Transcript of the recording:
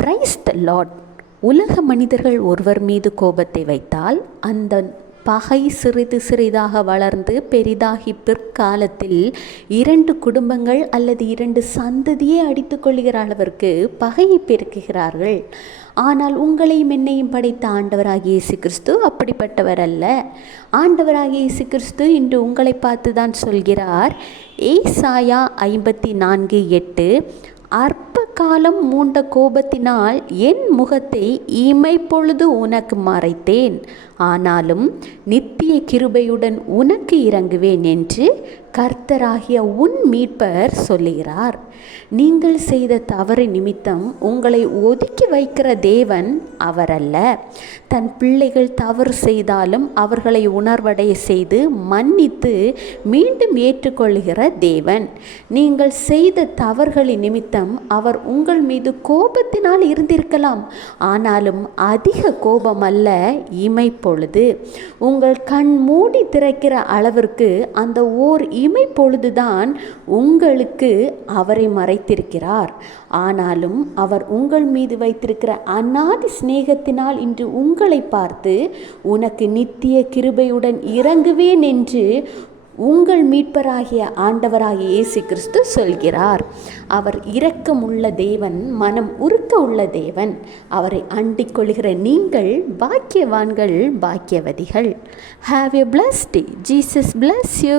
Praise the Lord உலக மனிதர்கள் ஒருவர் மீது கோபத்தை வைத்தால் அந்த பகை சிறிது சிறிதாக வளர்ந்து பெரிதாகி பிற்காலத்தில் இரண்டு குடும்பங்கள் அல்லது இரண்டு சந்ததியே அடித்துக்கொள்கிற அளவிற்கு பகையை பெருக்குகிறார்கள். ஆனால் உங்களையும் என்னையும் படைத்த ஆண்டவராகிய இயேசு கிறிஸ்து அப்படிப்பட்டவர் அல்ல. ஆண்டவராகிய இயேசு கிறிஸ்து இன்று உங்களை பார்த்து தான் சொல்கிறார். ஏசாயா ஐம்பத்தி நான்கு எட்டு அற்ப காலம் மூண்ட கோபத்தினால் என் முகத்தை இமைப்பொழுது உனக்கு மறைத்தேன். ஆனாலும் நித்திய கிருபையுடன் உனக்கு இறங்குவேன் என்று கர்த்தராகிய உன் மீட்பர் சொல்லுகிறார். நீங்கள் செய்த தவறு நிமித்தம் உங்களை ஒதுக்கி வைக்கிற தேவன் அவரல்ல. தன் பிள்ளைகள் தவறு செய்தாலும் அவர்களை உணர்வடைய செய்து மன்னித்து மீண்டும் ஏற்றுக்கொள்கிற தேவன். நீங்கள் செய்த தவறுகளின் நிமித்தம் அவர் உங்கள் மீது கோபத்தினால் இருந்திருக்கலாம். ஆனாலும் அதிக கோபம் அல்ல இமைப்பொழுது. உங்கள் கண் மூடி திறக்கிற அளவிற்கு அந்த ஓர் இமைப்பொழுதுதான் உங்களுக்கு அவரை மறைத்திருக்கிறார். ஆனாலும் அவர் உங்கள் மீது வைத்திருக்கிற அநாதி சிநேகத்தினால் இன்று உங்களை பார்த்து உனக்கு நித்திய கிருபையுடன் இறங்குவேன் என்று உங்கள் மீட்பராகிய ஆண்டவராகிய இயேசு கிறிஸ்து சொல்கிறார். அவர் இரக்கமுள்ள தேவன் மனம் உருக்க உள்ள தேவன். அவரை அண்டிக் கொள்கிற நீங்கள் பாக்கியவான்கள் பாக்கியவதிகள். Have a blessed Jesus bless you